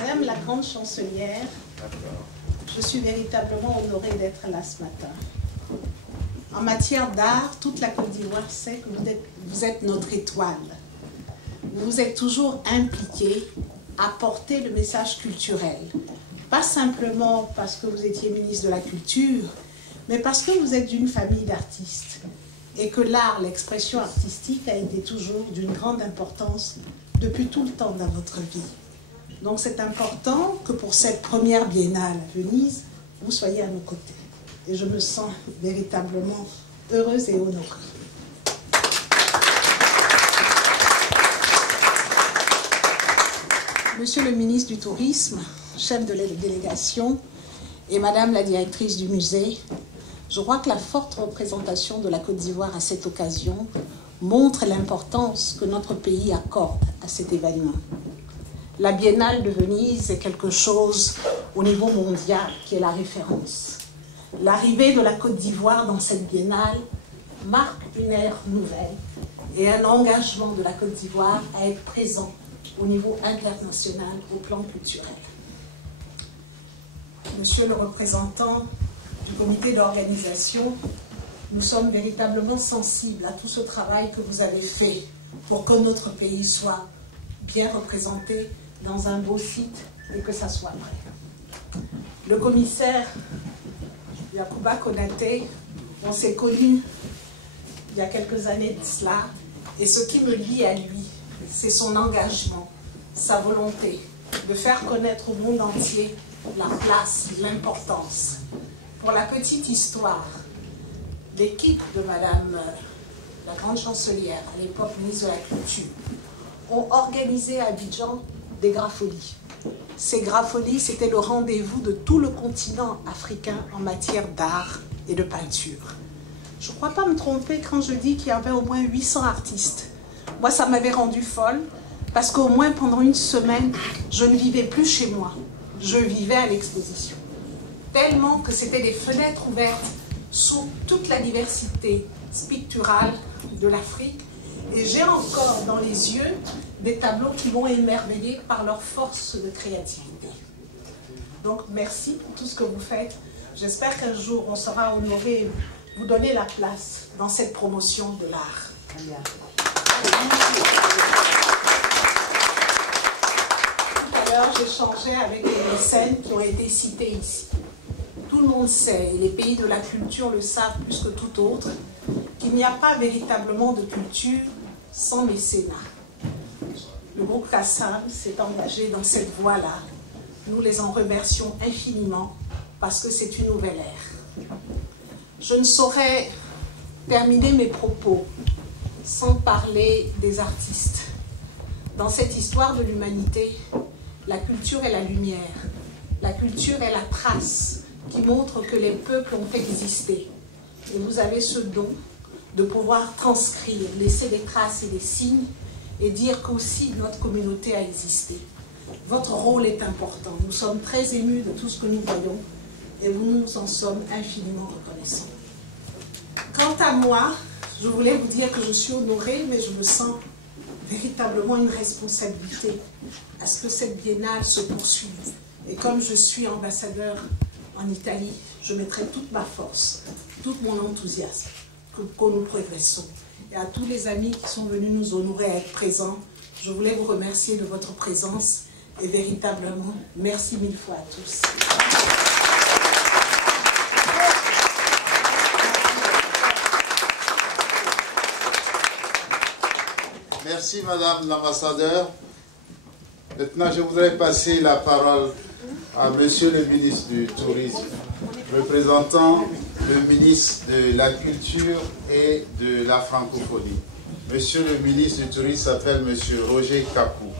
Madame la grande chancelière, je suis véritablement honorée d'être là ce matin. En matière d'art, toute la Côte d'Ivoire sait que vous êtes notre étoile. Vous êtes toujours impliqué à porter le message culturel. Pas simplement parce que vous étiez ministre de la Culture, mais parce que vous êtes d'une famille d'artistes. Et que l'art, l'expression artistique a été toujours d'une grande importance depuis tout le temps dans votre vie. Donc c'est important que pour cette première biennale à Venise, vous soyez à nos côtés. Et je me sens véritablement heureuse et honorée. Monsieur le ministre du Tourisme, chef de la délégation, et Madame la directrice du musée, je crois que la forte représentation de la Côte d'Ivoire à cette occasion montre l'importance que notre pays accorde à cet événement. La Biennale de Venise est quelque chose au niveau mondial qui est la référence. L'arrivée de la Côte d'Ivoire dans cette Biennale marque une ère nouvelle et un engagement de la Côte d'Ivoire à être présent au niveau international, au plan culturel. Monsieur le représentant du comité d'organisation, nous sommes véritablement sensibles à tout ce travail que vous avez fait pour que notre pays soit bien représenté dans un beau site et que ça soit vrai. Le commissaire Yacouba Konaté, on s'est connus il y a quelques années de cela, et ce qui me lie à lui, c'est son engagement, sa volonté de faire connaître au monde entier la place, l'importance. Pour la petite histoire, l'équipe de Madame la grande chancelière, à l'époque ministre de la Culture, ont organisé à Abidjan des grapholies. Ces grapholies, c'était le rendez-vous de tout le continent africain en matière d'art et de peinture. Je ne crois pas me tromper quand je dis qu'il y avait au moins 800 artistes. Moi, ça m'avait rendue folle, parce qu'au moins pendant une semaine, je ne vivais plus chez moi. Je vivais à l'exposition. Tellement que c'était des fenêtres ouvertes sur toute la diversité picturale de l'Afrique. Et j'ai encore dans les yeux des tableaux qui m'ont émerveillé par leur force de créativité. Donc merci pour tout ce que vous faites. J'espère qu'un jour on sera honoré et vous donner la place dans cette promotion de l'art. Tout à l'heure, j'échangeais avec les mécènes qui ont été cités ici. Tout le monde sait, et les pays de la culture le savent plus que tout autre, qu'il n'y a pas véritablement de culture sans mécénat. Le groupe Kassam s'est engagé dans cette voie-là. Nous les en remercions infiniment parce que c'est une nouvelle ère. Je ne saurais terminer mes propos sans parler des artistes. Dans cette histoire de l'humanité, la culture est la lumière. La culture est la trace qui montre que les peuples ont existé. Et vous avez ce don de pouvoir transcrire, laisser des traces et des signes et dire qu'aussi notre communauté a existé. Votre rôle est important. Nous sommes très émus de tout ce que nous voyons et nous en sommes infiniment reconnaissants. Quant à moi, je voulais vous dire que je suis honorée, mais je me sens véritablement une responsabilité à ce que cette biennale se poursuive. Et comme je suis ambassadeur en Italie, je mettrai toute ma force, tout mon enthousiasme pour que nous progressons. Et à tous les amis qui sont venus nous honorer à être présents, je voulais vous remercier de votre présence et véritablement, merci mille fois à tous. Merci Madame l'ambassadeur. Maintenant, je voudrais passer la parole à Monsieur le ministre du Tourisme, représentant le ministre de la Culture et de la Francophonie. Monsieur le ministre du Tourisme s'appelle Monsieur Roger Capou.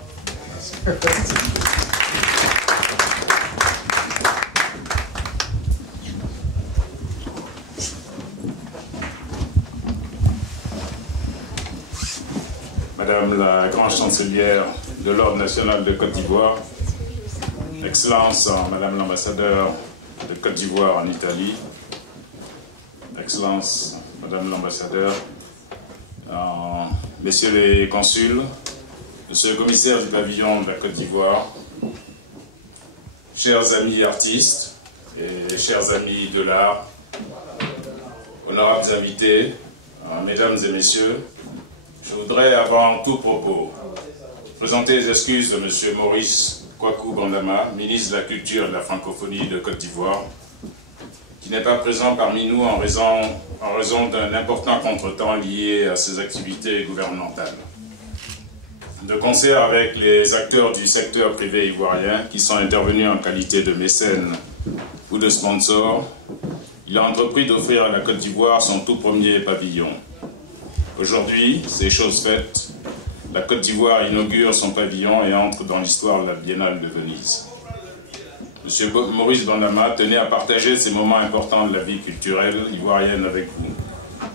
Madame la grande chancelière de l'Ordre national de Côte d'Ivoire, Excellence Madame l'ambassadeur de Côte d'Ivoire en Italie, Excellence Madame l'ambassadeur, Messieurs les consuls, Monsieur le commissaire du pavillon de la Côte d'Ivoire, chers amis artistes et chers amis de l'art, honorables invités, mesdames et messieurs, je voudrais avant tout propos présenter les excuses de M. Maurice Kwaku Bandama, ministre de la Culture et de la Francophonie de Côte d'Ivoire, qui n'est pas présent parmi nous en raison d'un important contretemps lié à ses activités gouvernementales. De concert avec les acteurs du secteur privé ivoirien qui sont intervenus en qualité de mécènes ou de sponsors, il a entrepris d'offrir à la Côte d'Ivoire son tout premier pavillon. Aujourd'hui, c'est chose faite, la Côte d'Ivoire inaugure son pavillon et entre dans l'histoire de la Biennale de Venise. M. Maurice Bandama tenait à partager ces moments importants de la vie culturelle ivoirienne avec vous.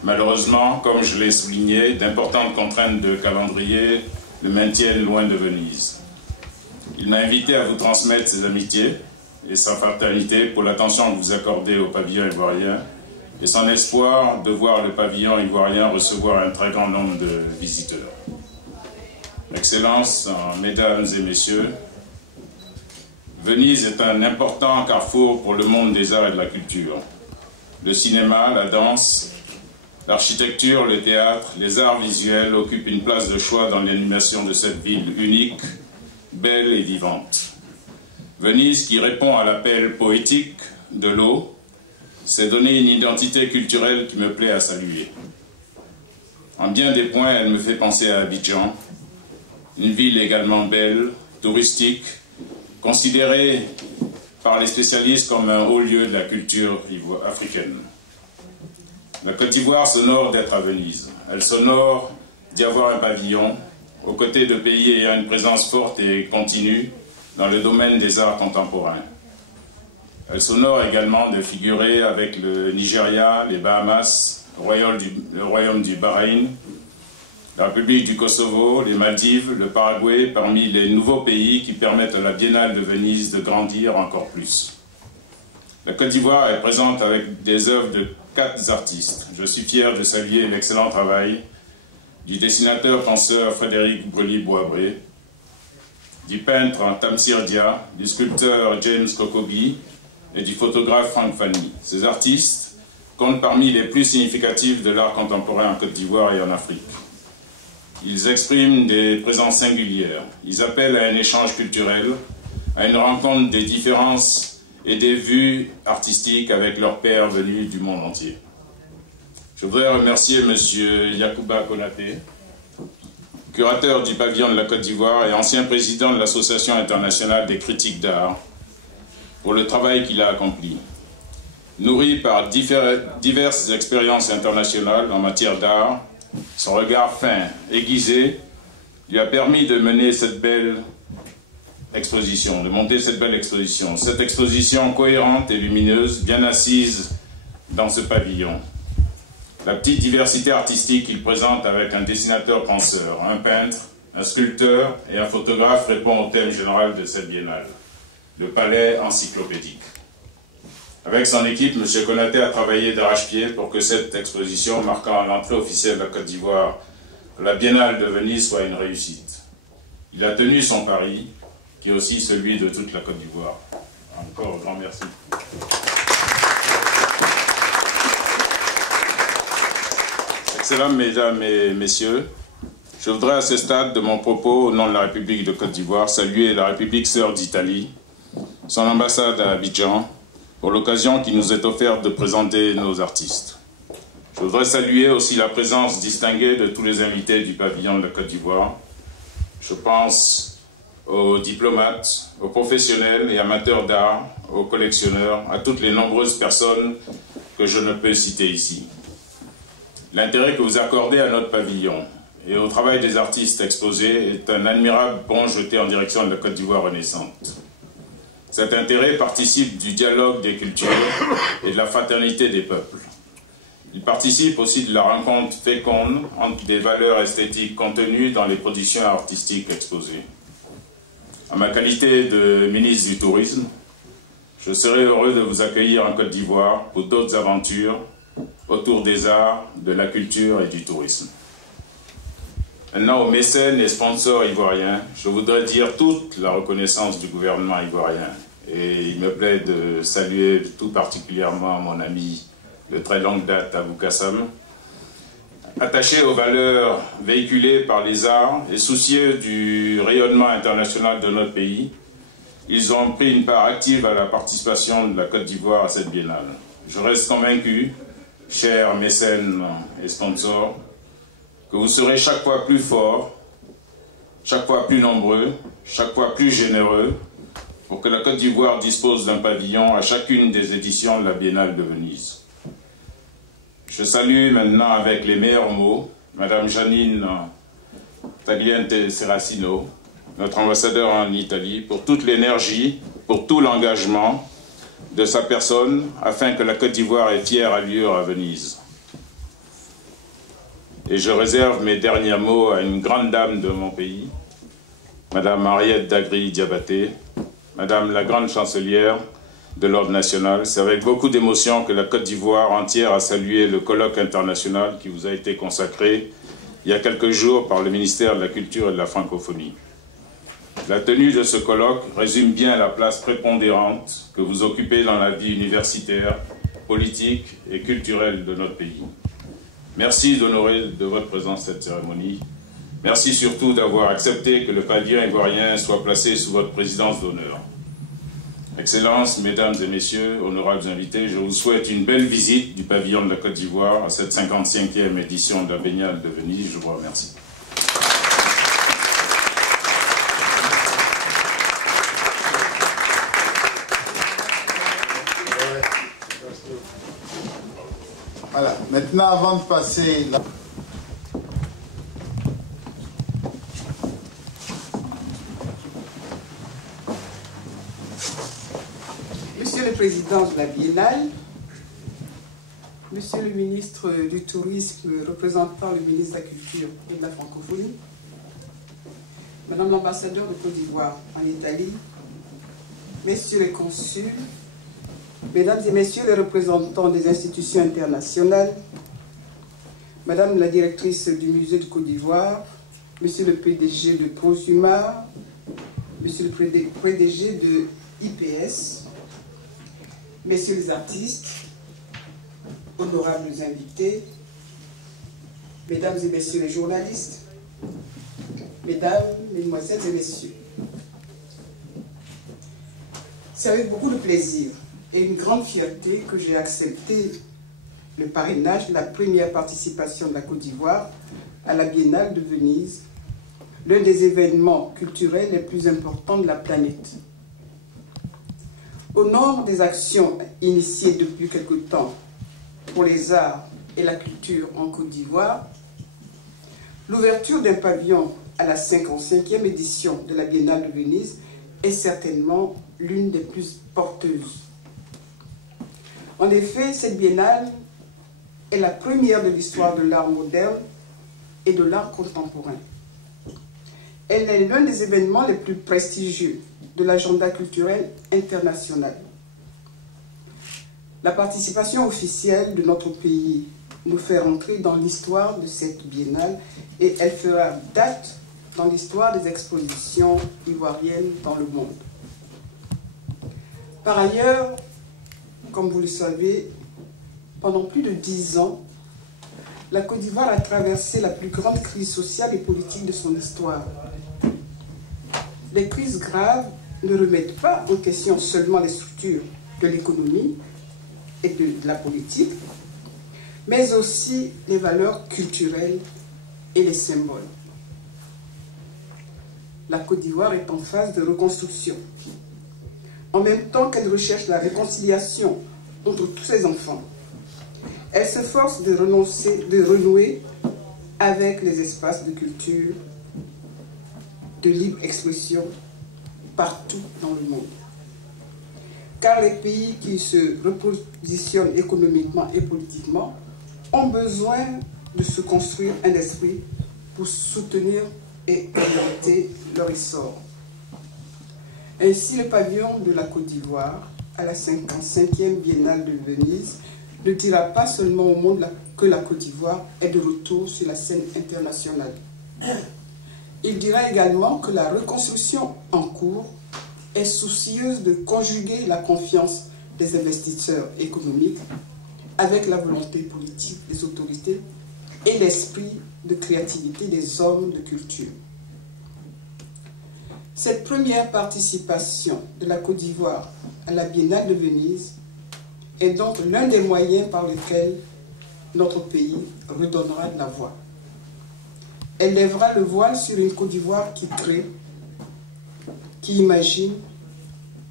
Malheureusement, comme je l'ai souligné, d'importantes contraintes de calendrier le maintiennent loin de Venise. Il m'a invité à vous transmettre ses amitiés et sa fraternité pour l'attention que vous accordez au pavillon ivoirien et son espoir de voir le pavillon ivoirien recevoir un très grand nombre de visiteurs. Excellences, mesdames et messieurs, Venise est un important carrefour pour le monde des arts et de la culture. Le cinéma, la danse, l'architecture, le théâtre, les arts visuels occupent une place de choix dans l'animation de cette ville unique, belle et vivante. Venise, qui répond à l'appel poétique de l'eau, s'est donné une identité culturelle qui me plaît à saluer. En bien des points, elle me fait penser à Abidjan, une ville également belle, touristique, considérée par les spécialistes comme un haut lieu de la culture africaine. La Côte d'Ivoire s'honore d'être à Venise. Elle s'honore d'y avoir un pavillon, aux côtés de pays ayant une présence forte et continue dans le domaine des arts contemporains. Elle s'honore également de figurer avec le Nigeria, les Bahamas, le Royaume du Bahreïn, la République du Kosovo, les Maldives, le Paraguay, parmi les nouveaux pays qui permettent à la Biennale de Venise de grandir encore plus. La Côte d'Ivoire est présente avec des œuvres de 4 artistes. Je suis fier de saluer l'excellent travail du dessinateur-penseur Frédéric Brely-Boisbré, du peintre Tamsir Dia, du sculpteur James Kokogi et du photographe Frank Fanny. Ces artistes comptent parmi les plus significatifs de l'art contemporain en Côte d'Ivoire et en Afrique. Ils expriment des présences singulières. Ils appellent à un échange culturel, à une rencontre des différences et des vues artistiques avec leurs pairs venus du monde entier. Je voudrais remercier M. Yacouba Konaté, curateur du pavillon de la Côte d'Ivoire et ancien président de l'Association internationale des critiques d'art, pour le travail qu'il a accompli. Nourri par diverses expériences internationales en matière d'art, son regard fin, aiguisé, lui a permis de mener cette belle exposition, de monter cette belle exposition. Cette exposition cohérente et lumineuse, bien assise dans ce pavillon. La petite diversité artistique qu'il présente avec un dessinateur-penseur, un peintre, un sculpteur et un photographe répond au thème général de cette biennale, le palais encyclopédique. Avec son équipe, M. Konaté a travaillé d'arrache-pied pour que cette exposition marquant l'entrée officielle de la Côte d'Ivoire à la Biennale de Venise soit une réussite. Il a tenu son pari, qui est aussi celui de toute la Côte d'Ivoire. Encore un grand merci. Excellences Mesdames et Messieurs, je voudrais à ce stade de mon propos, au nom de la République de Côte d'Ivoire, saluer la République sœur d'Italie, son ambassade à Abidjan, pour l'occasion qui nous est offerte de présenter nos artistes. Je voudrais saluer aussi la présence distinguée de tous les invités du pavillon de la Côte d'Ivoire. Je pense aux diplomates, aux professionnels et amateurs d'art, aux collectionneurs, à toutes les nombreuses personnes que je ne peux citer ici. L'intérêt que vous accordez à notre pavillon et au travail des artistes exposés est un admirable pont jeté en direction de la Côte d'Ivoire renaissante. Cet intérêt participe du dialogue des cultures et de la fraternité des peuples. Il participe aussi de la rencontre féconde entre des valeurs esthétiques contenues dans les productions artistiques exposées. En ma qualité de ministre du Tourisme, je serai heureux de vous accueillir en Côte d'Ivoire pour d'autres aventures autour des arts, de la culture et du tourisme. Maintenant, aux mécènes et sponsors ivoiriens, je voudrais dire toute la reconnaissance du gouvernement ivoirien. Et il me plaît de saluer tout particulièrement mon ami de très longue date, Abou Kassam. Attaché aux valeurs véhiculées par les arts et soucieux du rayonnement international de notre pays, ils ont pris une part active à la participation de la Côte d'Ivoire à cette biennale. Je reste convaincu, chers mécènes et sponsors, que vous serez chaque fois plus forts, chaque fois plus nombreux, chaque fois plus généreux, pour que la Côte d'Ivoire dispose d'un pavillon à chacune des éditions de la Biennale de Venise. Je salue maintenant avec les meilleurs mots Madame Janine Tagliente-Serracino, notre ambassadeur en Italie, pour toute l'énergie, pour tout l'engagement de sa personne, afin que la Côte d'Ivoire ait fière allure à Venise. Et je réserve mes derniers mots à une grande dame de mon pays, Madame Mariette Dagri-Diabaté, Madame la grande chancelière de l'Ordre national. C'est avec beaucoup d'émotion que la Côte d'Ivoire entière a salué le colloque international qui vous a été consacré il y a quelques jours par le ministère de la Culture et de la Francophonie. La tenue de ce colloque résume bien la place prépondérante que vous occupez dans la vie universitaire, politique et culturelle de notre pays. Merci d'honorer de votre présence cette cérémonie. Merci surtout d'avoir accepté que le pavillon ivoirien soit placé sous votre présidence d'honneur. Excellences, Mesdames et Messieurs, honorables invités, je vous souhaite une belle visite du pavillon de la Côte d'Ivoire à cette 55e édition de la Biennale de Venise. Je vous remercie. Voilà, maintenant avant de passer... Monsieur le Président de la Biennale, Monsieur le Ministre du Tourisme, représentant le ministre de la Culture et de la Francophonie, Madame l'ambassadeur de Côte d'Ivoire en Italie, Messieurs les consuls, Mesdames et Messieurs les représentants des institutions internationales, Madame la directrice du musée de Côte d'Ivoire, Monsieur le PDG de Prosumar, Monsieur le PDG de IPS, Messieurs les artistes, honorables invités, Mesdames et Messieurs les journalistes, Mesdames, Mesdemoiselles et Messieurs. C'est avec beaucoup de plaisir et une grande fierté que j'ai accepté le parrainage de la première participation de la Côte d'Ivoire à la Biennale de Venise, l'un des événements culturels les plus importants de la planète. Au nom des actions initiées depuis quelque temps pour les arts et la culture en Côte d'Ivoire, l'ouverture d'un pavillon à la 55e édition de la Biennale de Venise est certainement l'une des plus porteuses. En effet, cette biennale est la première de l'histoire de l'art moderne et de l'art contemporain. Elle est l'un des événements les plus prestigieux de l'agenda culturel international. La participation officielle de notre pays nous fait entrer dans l'histoire de cette biennale et elle fera date dans l'histoire des expositions ivoiriennes dans le monde. Par ailleurs, comme vous le savez, pendant plus de 10 ans, la Côte d'Ivoire a traversé la plus grande crise sociale et politique de son histoire. Les crises graves ne remettent pas en question seulement les structures de l'économie et de la politique, mais aussi les valeurs culturelles et les symboles. La Côte d'Ivoire est en phase de reconstruction. En même temps qu'elle recherche la réconciliation entre tous ses enfants, elle s'efforce de renouer avec les espaces de culture, de libre expression partout dans le monde. Car les pays qui se repositionnent économiquement et politiquement ont besoin de se construire un esprit pour soutenir et orienter leur essor. Ainsi, le pavillon de la Côte d'Ivoire à la 55e Biennale de Venise ne dira pas seulement au monde que la Côte d'Ivoire est de retour sur la scène internationale. Il dira également que la reconstruction en cours est soucieuse de conjuguer la confiance des investisseurs économiques avec la volonté politique des autorités et l'esprit de créativité des hommes de culture. Cette première participation de la Côte d'Ivoire à la Biennale de Venise est donc l'un des moyens par lesquels notre pays redonnera de la voix. Elle lèvera le voile sur une Côte d'Ivoire qui crée, qui imagine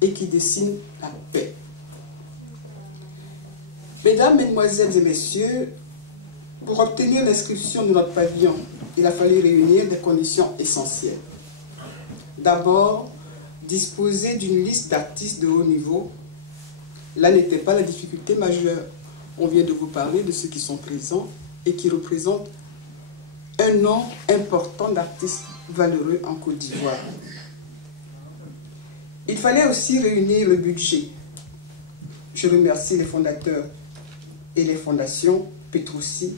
et qui dessine la paix. Mesdames, Mesdemoiselles et Messieurs, pour obtenir l'inscription de notre pavillon, il a fallu réunir des conditions essentielles. D'abord, disposer d'une liste d'artistes de haut niveau. Là n'était pas la difficulté majeure. On vient de vous parler de ceux qui sont présents et qui représentent un nombre important d'artistes valeureux en Côte d'Ivoire. Il fallait aussi réunir le budget. Je remercie les fondateurs et les fondations Petrosi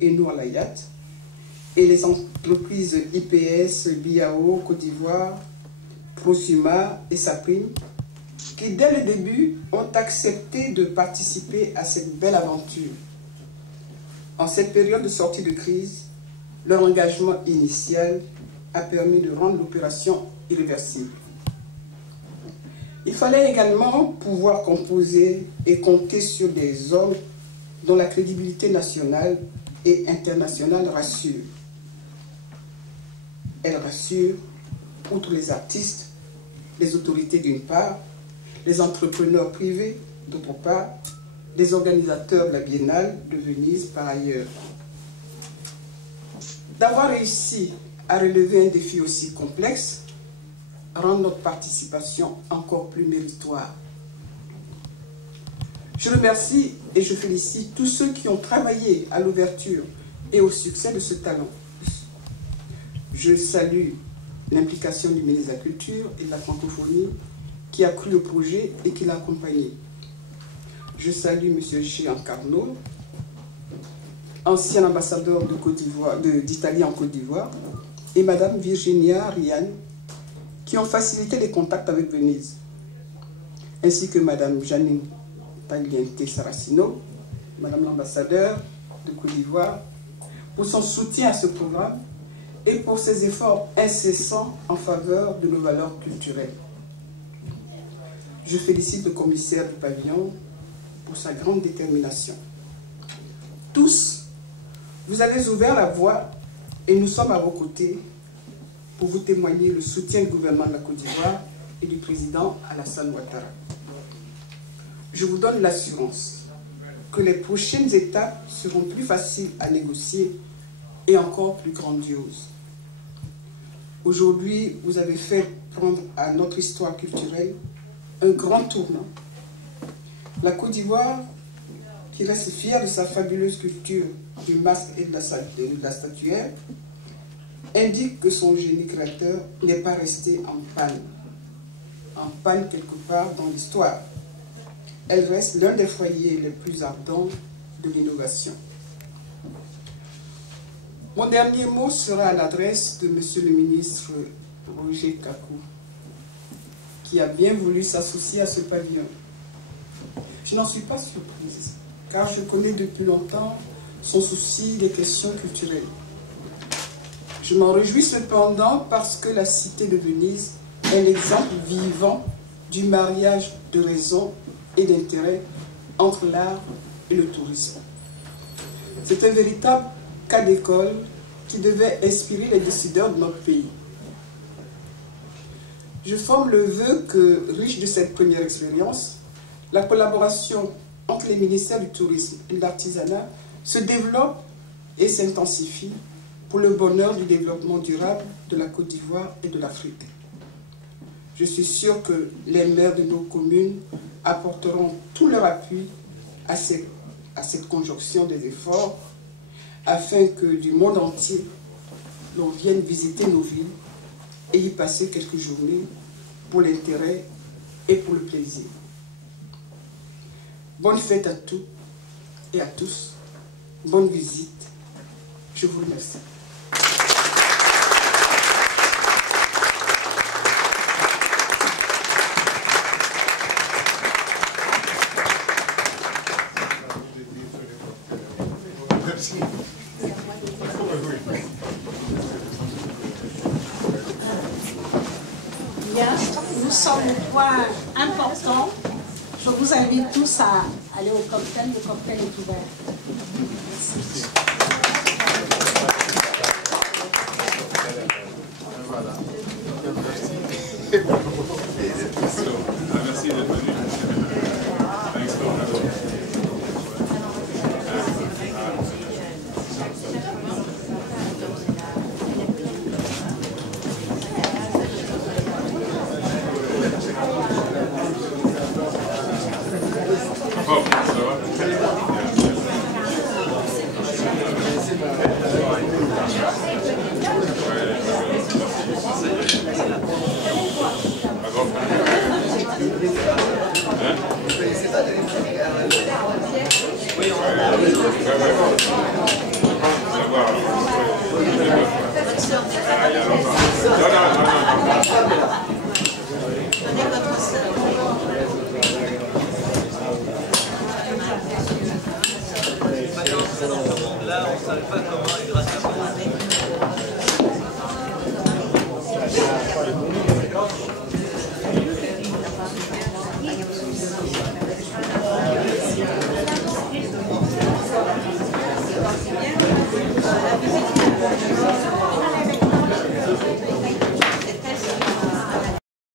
et Nour Layat et les entreprises IPS, BIAO, Côte d'Ivoire, Prosuma et Saprim qui dès le début ont accepté de participer à cette belle aventure. En cette période de sortie de crise, leur engagement initial a permis de rendre l'opération irréversible. Il fallait également pouvoir composer et compter sur des hommes dont la crédibilité nationale et internationale rassure. Elle rassure, outre les artistes, les autorités d'une part, les entrepreneurs privés d'autre part, les organisateurs de la Biennale de Venise par ailleurs. D'avoir réussi à relever un défi aussi complexe rend notre participation encore plus méritoire. Je remercie et je félicite tous ceux qui ont travaillé à l'ouverture et au succès de ce talent. Je salue l'implication du ministre de la Culture et de la Francophonie qui a cru au projet et qui l'a accompagné. Je salue M. Jean Carnot, ancien ambassadeur d'Italie en Côte d'Ivoire, et Mme Virginia Rian, qui ont facilité les contacts avec Venise, ainsi que Mme Janine Tagliente Saracino, Mme l'ambassadeur de Côte d'Ivoire, pour son soutien à ce programme et pour ses efforts incessants en faveur de nos valeurs culturelles. Je félicite le commissaire du pavillon pour sa grande détermination. Tous, vous avez ouvert la voie et nous sommes à vos côtés pour vous témoigner le soutien du gouvernement de la Côte d'Ivoire et du président Alassane Ouattara. Je vous donne l'assurance que les prochaines étapes seront plus faciles à négocier et encore plus grandioses. Aujourd'hui, vous avez fait prendre à notre histoire culturelle un grand tournant. La Côte d'Ivoire, qui reste fière de sa fabuleuse culture du masque et de la statuaire, indique que son génie créateur n'est pas resté en panne quelque part dans l'histoire. elle reste l'un des foyers les plus ardents de l'innovation. Mon dernier mot sera à l'adresse de Monsieur le ministre Roger Kakou, qui a bien voulu s'associer à ce pavillon. Je n'en suis pas surprise, car je connais depuis longtemps son souci des questions culturelles. Je m'en réjouis cependant parce que la cité de Venise est l'exemple vivant du mariage de raison et d'intérêt entre l'art et le tourisme. C'est un véritable cas d'école qui devait inspirer les décideurs de notre pays. Je forme le vœu que, riche de cette première expérience, la collaboration entre les ministères du tourisme et de l'artisanat se développe et s'intensifie pour le bonheur du développement durable de la Côte d'Ivoire et de l'Afrique. Je suis sûre que les maires de nos communes apporteront tout leur appui à cette conjonction des efforts afin que du monde entier, l'on vienne visiter nos villes et y passer quelques journées pour l'intérêt et pour le plaisir. Bonne fête à tous et à tous. Bonne visite. Je vous remercie. Bien, nous sommes au point important. Je vous invite tous à aller au cocktail. Le cocktail est ouvert. Merci. Merci d'être venu. Là, on ne savait pas comment, et grâce à